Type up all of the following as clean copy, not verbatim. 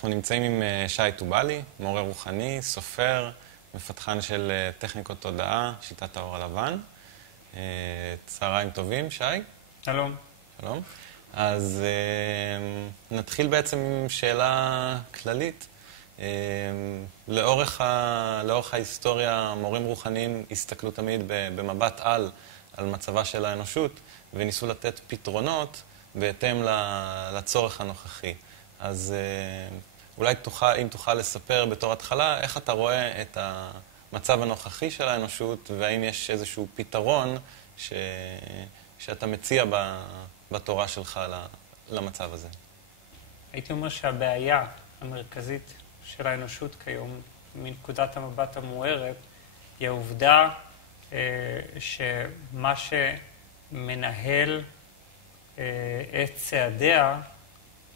אנחנו נמצאים עם שי טובלי, מורה רוחני, סופר, מפתחן של טכניקות תודעה, שיטת האור הלבן. צהריים טובים, שי. שלום. שלום. אז נתחיל בעצם עם שאלה כללית. לאורך ההיסטוריה, מורים רוחניים הסתכלו תמיד במבט על מצבה של האנושות, וניסו לתת פתרונות בהתאם לצורך הנוכחי. אז אולי אם תוכל לספר בתור התחלה, איך אתה רואה את המצב הנוכחי של האנושות, והאם יש איזשהו פתרון שאתה מציע בתורה שלך למצב הזה. הייתי אומר שהבעיה המרכזית של האנושות כיום, מנקודת המבט המוארת, היא העובדה שמה שמנהל את צעדיה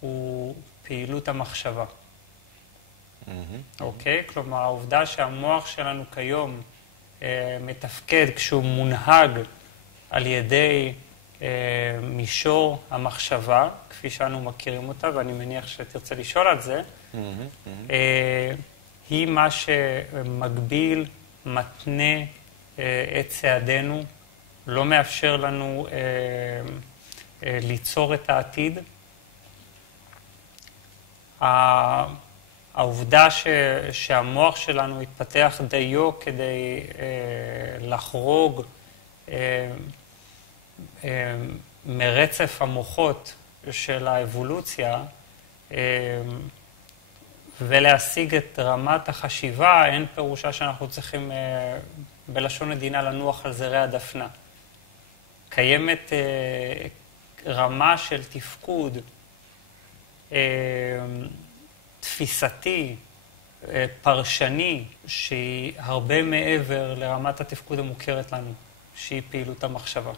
הוא פעילות המחשבה. אוקיי? כלומר, העובדה שהמוח שלנו כיום מתפקד כשהוא מונהג על ידי מישור המחשבה, כפי שאנו מכירים אותה, ואני מניח שתרצה לשאול על זה, היא מה שמגביל, מתנה את צעדינו, לא מאפשר לנו ליצור את העתיד. העובדה שהמוח שלנו התפתח דיו כדי לחרוג מרצף המוחות של האבולוציה ולהשיג את רמת החשיבה, אין פירושה שאנחנו צריכים בלשון עדינה לנוח על זרי הדפנה. קיימת רמה של תפקוד תפיסתי, פרשני, שהיא הרבה מעבר לרמת התפקוד המוכרת לנו, שהיא פעילות המחשבה.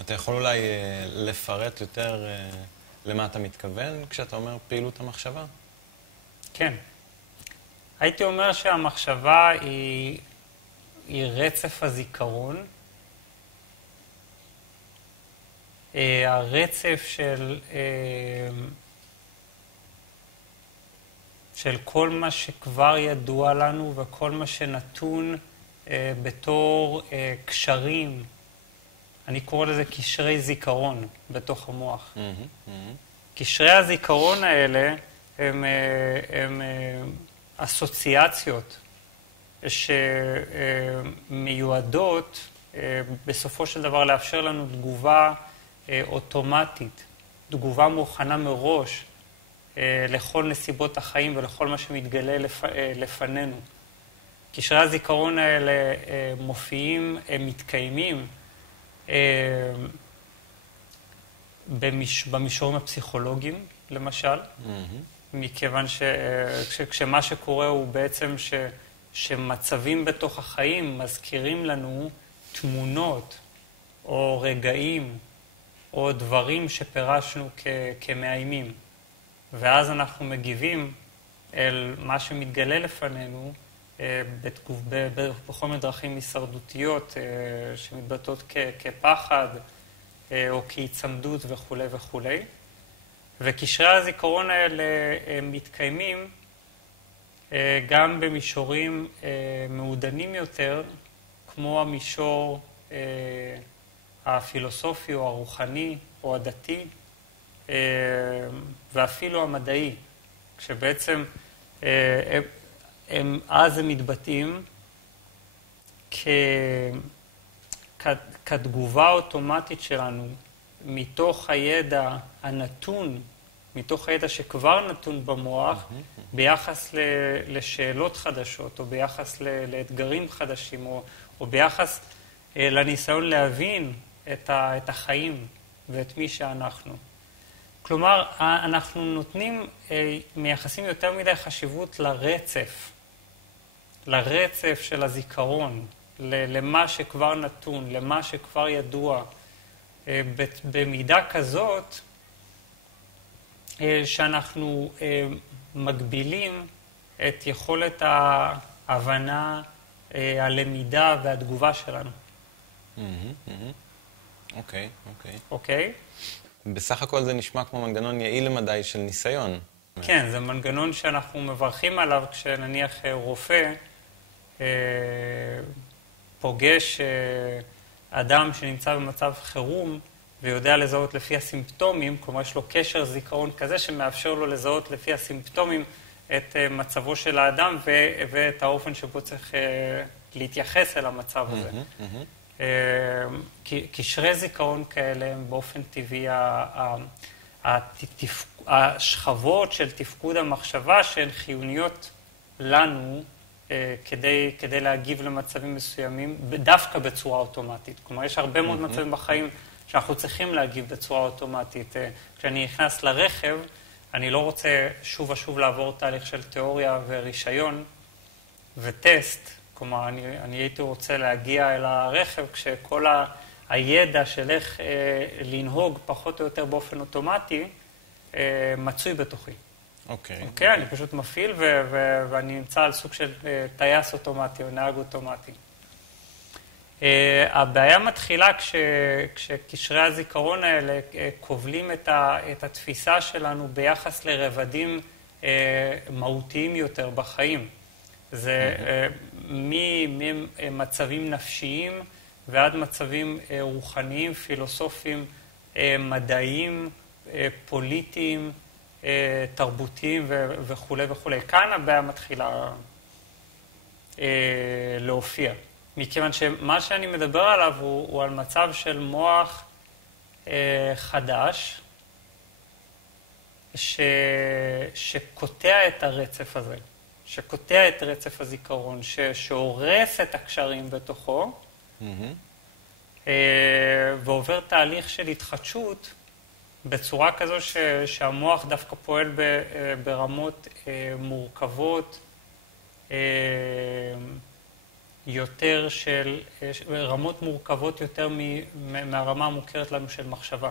אתה יכול אולי לפרט יותר למה אתה מתכוון כשאתה אומר פעילות המחשבה? כן. הייתי אומר שהמחשבה היא רצף הזיכרון, הרצף של כל מה שכבר ידוע לנו וכל מה שנתון בתור קשרים, אני קורא לזה קשרי זיכרון בתוך המוח. קשרי הזיכרון האלה הם אסוציאציות שמיועדות בסופו של דבר לאפשר לנו תגובה אוטומטית, תגובה מוכנה מראש לכל נסיבות החיים ולכל מה שמתגלה לפנינו. קשרי הזיכרון האלה מופיעים, הם מתקיימים במישורים הפסיכולוגיים, למשל, מכיוון שמה שקורה הוא בעצם שמצבים בתוך החיים מזכירים לנו תמונות או רגעים או דברים שפירשנו כמאיימים. ואז אנחנו מגיבים אל מה שמתגלה לפנינו בכל מיני דרכים הישרדותיות שמתבטאות כפחד או כהיצמדות וכו' וכו'. וקשרי הזיכרון האלה מתקיימים גם במישורים מעודנים יותר, כמו המישור הפילוסופי או הרוחני או הדתי, ואפילו המדעי, כשבעצם אז הם מתבטאים כתגובה אוטומטית שלנו מתוך הידע הנתון, מתוך הידע שכבר נתון במוח, ביחס לשאלות חדשות, או ביחס לאתגרים חדשים, או ביחס לניסיון להבין את החיים ואת מי שאנחנו. כלומר, אנחנו מייחסים יותר מדי חשיבות לרצף של הזיכרון, למה שכבר נתון, למה שכבר ידוע, במידה כזאת שאנחנו מגבילים את יכולת ההבנה, הלמידה והתגובה שלנו. אוקיי. אוקיי? בסך הכל זה נשמע כמו מנגנון יעיל למדי של ניסיון. כן, זה מנגנון שאנחנו מברכים עליו כשנניח רופא פוגש אדם שנמצא במצב חירום ויודע לזהות לפי הסימפטומים, כלומר יש לו קשר זיכרון כזה שמאפשר לו לזהות לפי הסימפטומים את מצבו של האדם ואת האופן שבו צריך להתייחס אל המצב הזה. קשרי זיכרון כאלה הם באופן טבעי השכבות של תפקוד המחשבה שהן חיוניות לנו כדי להגיב למצבים מסוימים, דווקא בצורה אוטומטית. כלומר, יש הרבה מאוד מצבים בחיים שאנחנו צריכים להגיב בצורה אוטומטית. כשאני נכנס לרכב, אני לא רוצה שוב ושוב לעבור תהליך של תיאוריה ורישיון וטסט. כלומר, אני הייתי רוצה להגיע אל הרכב כשכל הידע של איך לנהוג פחות או יותר באופן אוטומטי מצוי בתוכי. אוקיי, אני פשוט מפעיל ואני נמצא על סוג של טייס אוטומטי או נהג אוטומטי. הבעיה מתחילה כשקשרי הזיכרון האלה כובלים את התפיסה שלנו ביחס לרבדים מהותיים יותר בחיים. זה ממצבים נפשיים ועד מצבים רוחניים, פילוסופיים, מדעיים, פוליטיים, תרבותיים וכו' וכו'. כאן הבעיה מתחילה להופיע. מכיוון שמה שאני מדבר עליו הוא על מצב של מוח חדש, שקוטע את הרצף הזה, שקוטע את רצף הזיכרון, שהורס את הקשרים בתוכו, ועובר תהליך של התחדשות בצורה כזו שהמוח דווקא פועל ברמות מורכבות, יותר רמות מורכבות יותר מהרמה המוכרת לנו של מחשבה.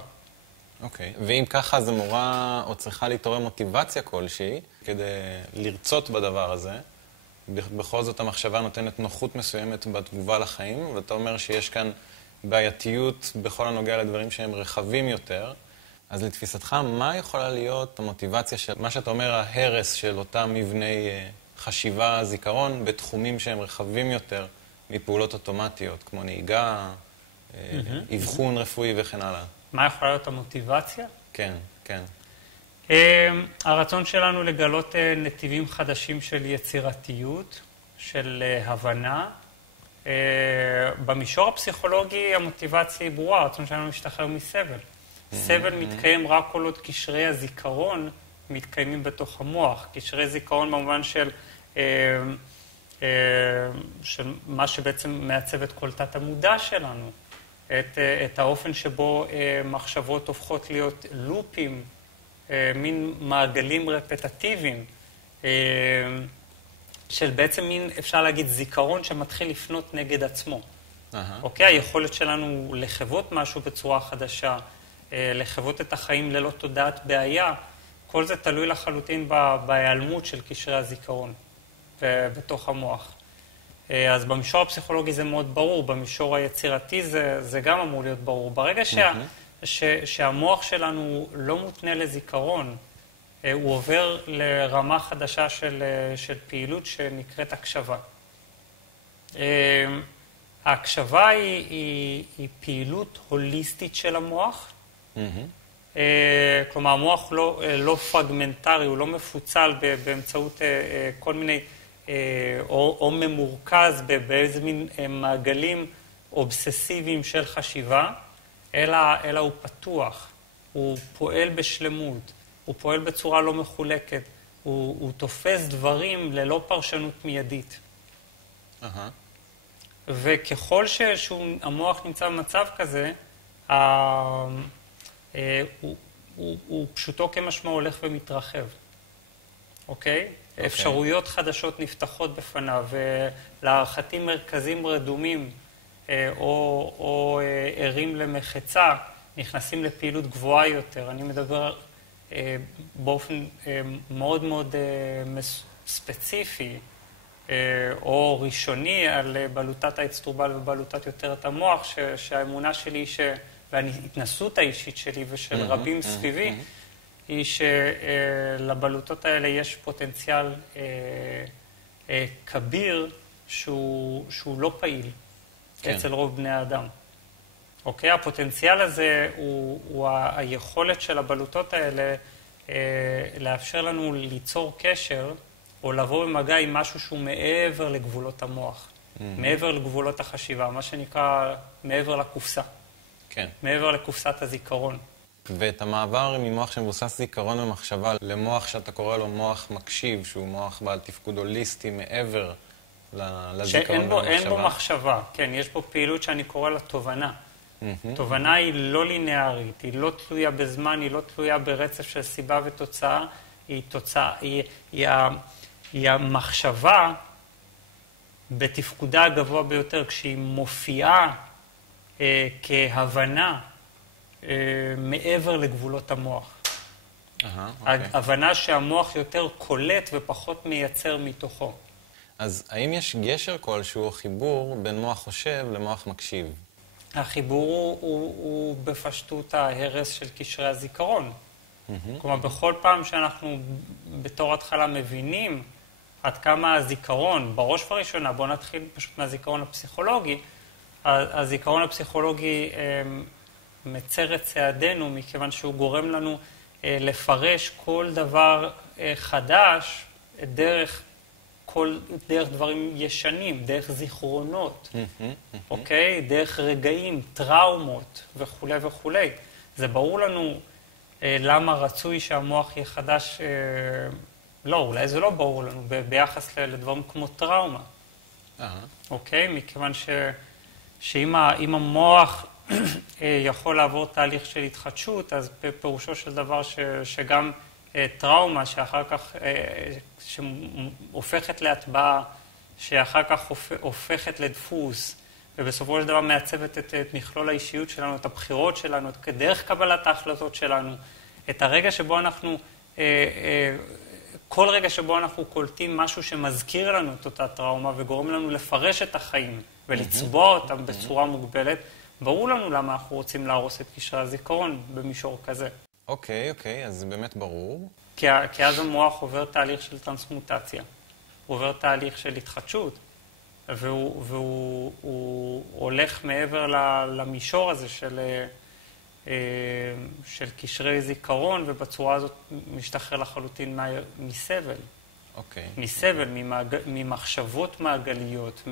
אוקיי, ואם ככה זה מורה או צריכה להתעורר מוטיבציה כלשהי כדי לרצות בדבר הזה, בכל זאת המחשבה נותנת נוחות מסוימת בתגובה לחיים, ואתה אומר שיש כאן בעייתיות בכל הנוגע לדברים שהם רחבים יותר, אז לתפיסתך, מה יכולה להיות המוטיבציה של מה שאתה אומר, ההרס של אותם מבני חשיבה, זיכרון, בתחומים שהם רחבים יותר מפעולות אוטומטיות, כמו נהיגה, אבחון רפואי וכן הלאה? מה יכולה להיות המוטיבציה? כן, כן. הרצון שלנו לגלות נתיבים חדשים של יצירתיות, של הבנה. במישור הפסיכולוגי המוטיבציה היא ברורה, הרצון שלנו להשתחרר מסבל. סבל מתקיים רק כל עוד קשרי הזיכרון מתקיימים בתוך המוח. קשרי זיכרון במובן של מה שבעצם מעצב את כל תת המודע שלנו. את האופן שבו מחשבות הופכות להיות לופים, מין מעגלים רפטטיביים, של בעצם מין, אפשר להגיד, זיכרון שמתחיל לפנות נגד עצמו. אוקיי? היכולת שלנו לחוות משהו בצורה חדשה, לחוות את החיים ללא תודעת בעיה, כל זה תלוי לחלוטין בהיעלמות של קשרי הזיכרון בתוך המוח. אז במישור הפסיכולוגי זה מאוד ברור, במישור היצירתי זה גם אמור להיות ברור. ברגע שהמוח שלנו לא מותנה לזיכרון, הוא עובר לרמה חדשה של פעילות שנקראת הקשבה. ההקשבה היא פעילות הוליסטית של המוח. כלומר, המוח לא פרגמנטרי, הוא לא מפוצל באמצעות כל מיני, או ממורכז באיזה מין מעגלים אובססיביים של חשיבה, אלא הוא פתוח, הוא פועל בשלמות, הוא פועל בצורה לא מחולקת, הוא תופס דברים ללא פרשנות מיידית. וככל שהמוח נמצא במצב כזה, הוא פשוטו כמשמעו הולך ומתרחב. אוקיי? אפשרויות חדשות נפתחות בפניו, ולהערכתי מרכזים רדומים או ערים למחצה נכנסים לפעילות גבוהה יותר. אני מדבר באופן מאוד מאוד ספציפי או ראשוני על בלוטת האצטרובל ובלוטת יותר את המוח, שהאמונה שלי וההתנסות האישית שלי ושל רבים סביבי, היא שלבלוטות האלה יש פוטנציאל כביר שהוא לא פעיל אצל רוב בני האדם. אוקיי? הפוטנציאל הזה הוא היכולת של הבלוטות האלה לאפשר לנו ליצור קשר או לבוא במגע עם משהו שהוא מעבר לגבולות המוח, מעבר לגבולות החשיבה, מה שנקרא מעבר לקופסה, כן. מעבר לקופסת הזיכרון. ואת המעבר ממוח שמבוסס זיכרון ומחשבה למוח שאתה קורא לו מוח מקשיב, שהוא מוח בעל תפקוד הוליסטי מעבר לזיכרון ומחשבה. אין בו מחשבה, כן, יש בו פעילות שאני קורא לה תובנה. תובנה היא לא לינארית, היא לא תלויה בזמן, היא לא תלויה ברצף של סיבה ותוצאה, היא המחשבה בתפקודה הגבוה ביותר, כשהיא מופיעה כהבנה מעבר לגבולות המוח. הבנה שהמוח יותר קולט ופחות מייצר מתוכו. אז האם יש גשר כלשהו או חיבור בין מוח חושב למוח מקשיב? החיבור הוא בפשטות ההרס של קשרי הזיכרון. כלומר, בכל פעם שאנחנו בתור התחלה מבינים עד כמה הזיכרון, בראש ובראשונה, בואו נתחיל פשוט מהזיכרון הפסיכולוגי, הזיכרון הפסיכולוגי מצר את צעדינו, מכיוון שהוא גורם לנו לפרש כל דבר חדש דרך דברים ישנים, דרך זיכרונות, אוקיי? דרך רגעים, טראומות וכו' וכו'. זה ברור לנו למה רצוי שהמוח יהיה חדש, לא, אולי זה לא ברור לנו, ביחס לדברים כמו טראומה. אוקיי? מכיוון שאם המוח יכול לעבור תהליך של התחדשות, אז פירושו של דבר שגם טראומה שאחר כך, שהופכת להטבעה, שאחר כך הופכת לדפוס, ובסופו של דבר מעצבת את מכלול האישיות שלנו, את הבחירות שלנו, את דרך קבלת ההחלטות שלנו, את הרגע שבו אנחנו, כל רגע שבו אנחנו קולטים משהו שמזכיר לנו את אותה טראומה, וגורם לנו לפרש את החיים, ולצבוע אותם בצורה מוגבלת, ברור לנו למה אנחנו רוצים להרוס את קשרי הזיכרון במישור כזה. אוקיי, אז זה באמת ברור. כי אז המוח עובר תהליך של טרנסמוטציה, הוא עובר תהליך של התחדשות, והוא הולך מעבר למישור הזה של קשרי זיכרון, ובצורה הזאת משתחרר לחלוטין מסבל. מסבל, ממחשבות מעגליות,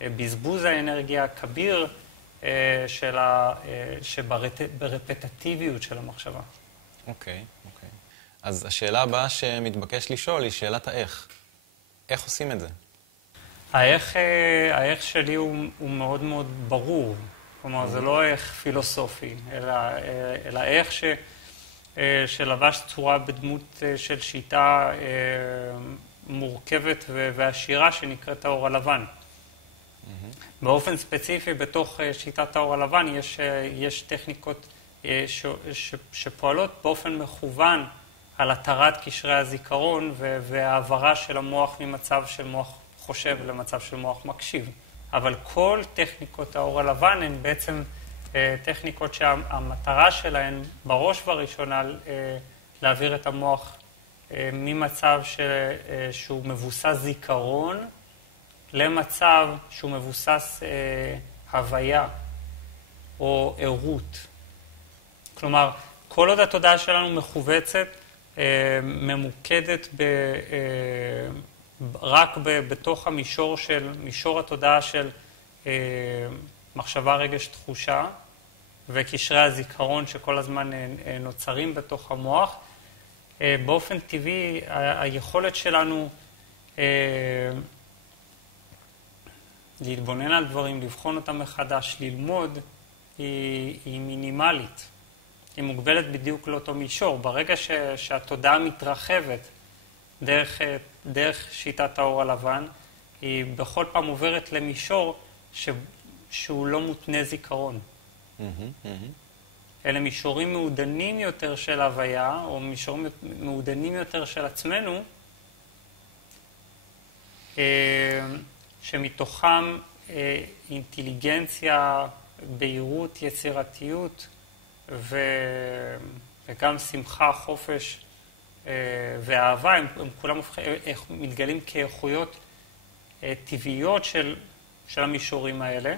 מבזבוז האנרגיה הכביר שברפטטיביות של המחשבה. אוקיי. אז השאלה הבאה שמתבקש לשאול היא שאלת האיך. איך עושים את זה? האיך שלי הוא מאוד מאוד ברור. כלומר, זה לא איך פילוסופי, אלא איך שלבש צורה בדמות של שיטה מורכבת ועשירה שנקראת האור הלבן. באופן ספציפי, בתוך שיטת האור הלבן יש טכניקות שפועלות באופן מכוון על התרת קשרי הזיכרון והעברה של המוח ממצב של מוח חושב למצב של מוח מקשיב. אבל כל טכניקות האור הלבן הן בעצם טכניקות שהמטרה שלהן בראש ובראשונה להעביר את המוח ממצב שהוא מבוסס זיכרון למצב שהוא מבוסס הוויה או ערות. כלומר, כל עוד התודעה שלנו מכווצת, ממוקדת רק בתוך מישור התודעה של מחשבה, רגש, תחושה, וקשרי הזיכרון שכל הזמן נוצרים בתוך המוח, באופן טבעי היכולת שלנו להתבונן על דברים, לבחון אותם מחדש, ללמוד, היא מינימלית. היא מוגבלת בדיוק לאותו מישור. ברגע שהתודעה מתרחבת דרך שיטת האור הלבן, היא בכל פעם עוברת למישור שהוא לא מותנה זיכרון. אלה מישורים מעודנים יותר של הוויה, או מישורים מעודנים יותר של עצמנו, שמתוכם אינטליגנציה, בהירות, יצירתיות וגם שמחה, חופש ואהבה, הם כולם מתגלים כאיכויות טבעיות של המישורים האלה.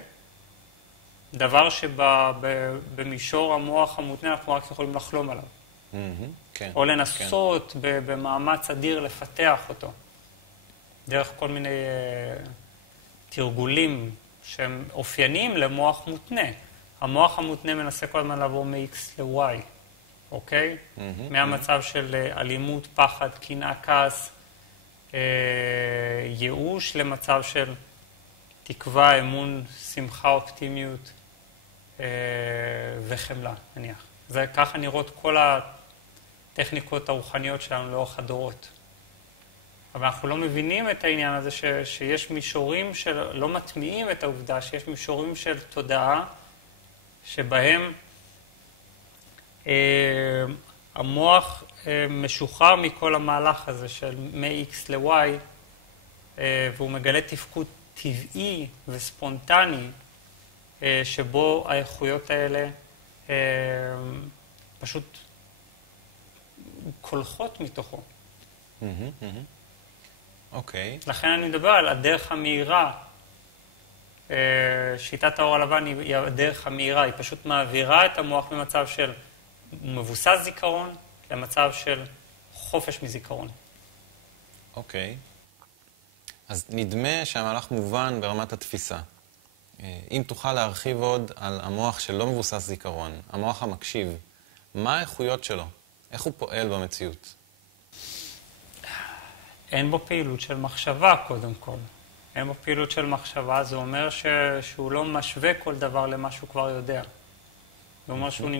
דבר שבמישור המוח המותנה אנחנו רק יכולים לחלום עליו. כן. או לנסות במאמץ אדיר לפתח אותו. דרך כל מיני תרגולים שהם אופייניים למוח מותנה. המוח המותנה מנסה כל הזמן לעבור מ-X ל-Y, אוקיי? מהמצב של אלימות, פחד, קנאה, כעס, ייאוש, למצב של תקווה, אמון, שמחה, אופטימיות וחמלה, נניח. זה ככה נראות כל הטכניקות הרוחניות שלנו לאורך הדורות. אבל אנחנו לא מבינים את העניין הזה שיש מישורים שלא מטמיעים את העובדה, שיש מישורים של תודעה שבהם המוח משוחרר מכל המהלך הזה של מ-X ל-Y, והוא מגלה תפקוד טבעי וספונטני, שבו האיכויות האלה פשוט קולחות מתוכו. אוקיי. לכן אני מדבר על הדרך המהירה. שיטת האור הלבן היא הדרך המהירה, היא פשוט מעבירה את המוח ממצב של מבוסס זיכרון למצב של חופש מזיכרון. אוקיי. אז נדמה שהמהלך מובן ברמת התפיסה. אם תוכל להרחיב עוד על המוח שלא מבוסס זיכרון, המוח המקשיב, מה האיכויות שלו? איך הוא פועל במציאות? אין בו פעילות של מחשבה, קודם כל. אין בו פעילות של מחשבה, זה אומר שהוא לא משווה כל דבר למה שהוא כבר יודע. זה אומר שהוא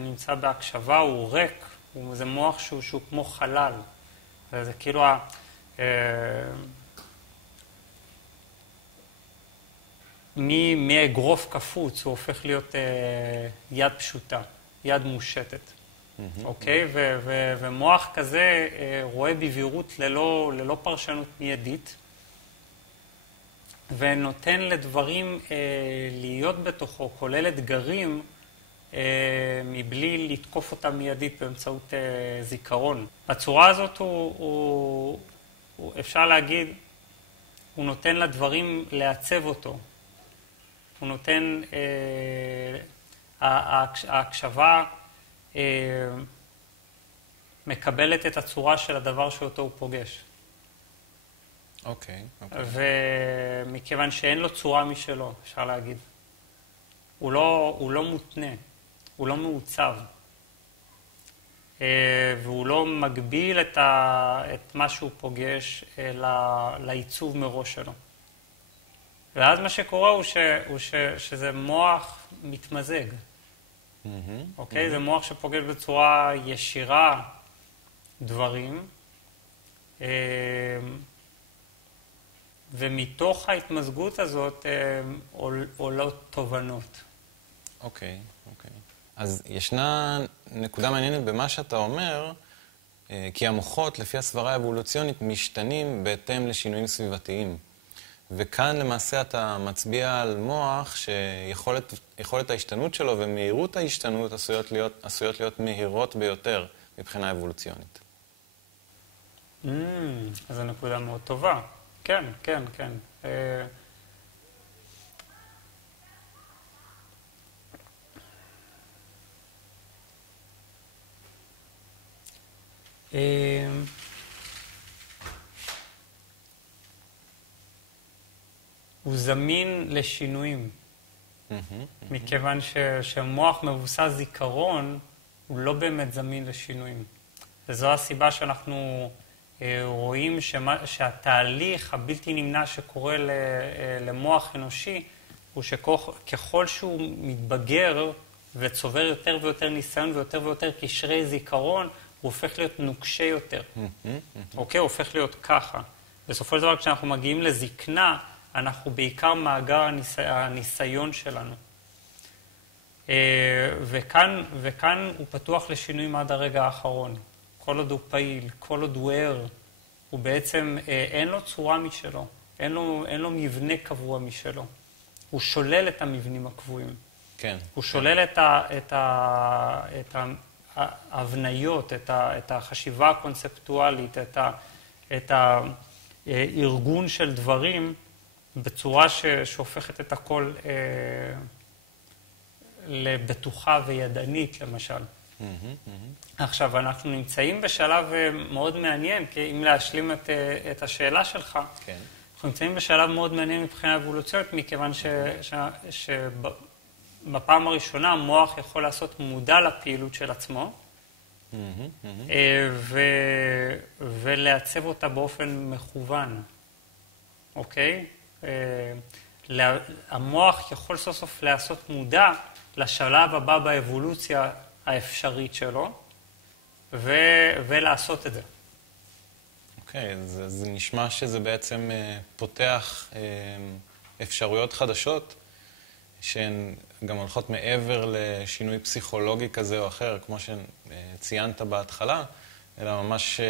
נמצא בהקשבה, הוא ריק, זה מוח שהוא כמו חלל. זה כאילו מאגרוף קפוץ הוא הופך להיות יד פשוטה, יד מושטת. אוקיי? ומוח כזה רואה בבהירות ללא פרשנות מיידית, ונותן לדברים להיות בתוכו, כולל אתגרים, מבלי לתקוף אותם מיידית באמצעות זיכרון. בצורה הזאת אפשר להגיד, הוא נותן לדברים לעצב אותו. הוא נותן, ההקשבה מקבלת את הצורה של הדבר שאותו הוא פוגש. אוקיי. ומכיוון שאין לו צורה משלו, אפשר להגיד. הוא לא מותנה, הוא לא מעוצב. והוא לא מגביל את מה שהוא פוגש לעיצוב מראש שלו. ואז מה שקורה הוא שזה מוח מתמזג. אוקיי? זה מוח שפוגש בצורה ישירה דברים, ומתוך ההתמזגות הזאת עולות תובנות. אוקיי. אז ישנה נקודה מעניינת במה שאתה אומר, כי המוחות, לפי הסברה האבולוציונית, משתנים בהתאם לשינויים סביבתיים. וכאן למעשה אתה מצביע על מוח שיכולת ההשתנות שלו ומהירות ההשתנות עשויות להיות מהירות ביותר מבחינה אבולוציונית. אז זו נקודה מאוד טובה. כן. הוא זמין לשינויים, מכיוון שמוח מבוסס זיכרון הוא לא באמת זמין לשינויים. וזו הסיבה שאנחנו רואים שהתהליך הבלתי נמנע שקורה למוח אנושי הוא שככל שהוא מתבגר וצובר יותר ויותר ניסיון ויותר ויותר קשרי זיכרון, הוא הופך להיות נוקשה יותר. אוקיי? הוא הופך להיות ככה. בסופו של דבר, כשאנחנו מגיעים לזקנה, אנחנו בעיקר הניסיון שלנו. וכאן הוא פתוח לשינויים עד הרגע האחרון. כל עוד הוא פעיל, כל עוד הוא ער, הוא בעצם, אין לו צורה משלו, אין לו מבנה קבוע משלו. הוא שולל את המבנים הקבועים. כן. הוא שולל את ההבניות, את החשיבה הקונספטואלית, את הארגון של דברים, בצורה שהופכת את הכל לבטוחה וידענית, למשל. עכשיו, אנחנו נמצאים בשלב מאוד מעניין, כי אם להשלים את השאלה שלך, כן. אנחנו נמצאים בשלב מאוד מעניין מבחינה אבולוציונית, מכיוון שבפעם הראשונה המוח יכול לעשות מודע לפעילות של עצמו, ולעצב אותה באופן מכוון, אוקיי? המוח יכול סוף סוף לעשות מודע לשלב הבא באבולוציה האפשרית שלו, ולעשות את זה. אוקיי, זה נשמע שזה בעצם פותח אפשרויות חדשות, שהן גם הולכות מעבר לשינוי פסיכולוגי כזה או אחר, כמו שציינת בהתחלה, אלא ממש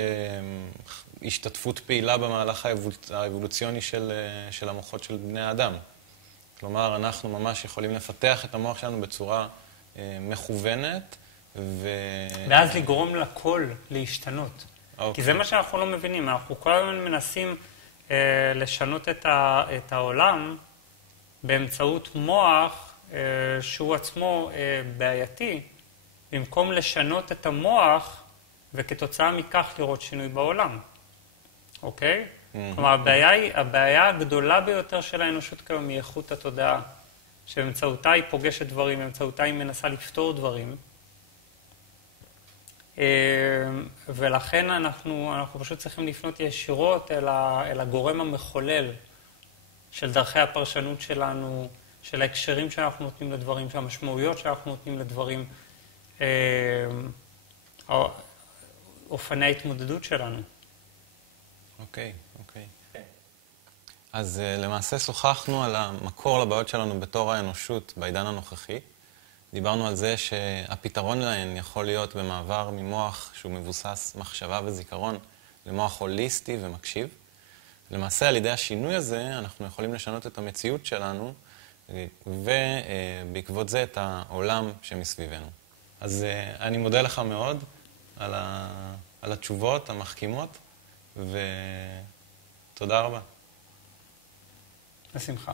השתתפות פעילה במהלך האבולוציוני של המוחות של בני האדם. כלומר, אנחנו ממש יכולים לפתח את המוח שלנו בצורה מכוונת, ואז לגרום לכל להשתנות. כי זה מה שאנחנו לא מבינים. אנחנו כל הזמן מנסים לשנות את העולם באמצעות מוח שהוא עצמו בעייתי, במקום לשנות את המוח וכתוצאה מכך לראות שינוי בעולם. אוקיי? כלומר, הבעיה הגדולה ביותר של האנושות כיום היא איכות התודעה, שבאמצעותה היא פוגשת דברים, באמצעותה היא מנסה לפתור דברים, ולכן אנחנו פשוט צריכים לפנות ישירות אל הגורם המחולל של דרכי הפרשנות שלנו, של ההקשרים שאנחנו נותנים לדברים, של המשמעויות שאנחנו נותנים לדברים, אופני ההתמודדות שלנו. אוקיי. אז למעשה שוחחנו על המקור לבעיות שלנו בתור האנושות בעידן הנוכחי. דיברנו על זה שהפתרון להן יכול להיות במעבר ממוח שהוא מבוסס מחשבה וזיכרון למוח הוליסטי ומקשיב. למעשה על ידי השינוי הזה אנחנו יכולים לשנות את המציאות שלנו ובעקבות זה את העולם שמסביבנו. אז אני מודה לך מאוד על התשובות המחכימות ותודה רבה. בשמחה.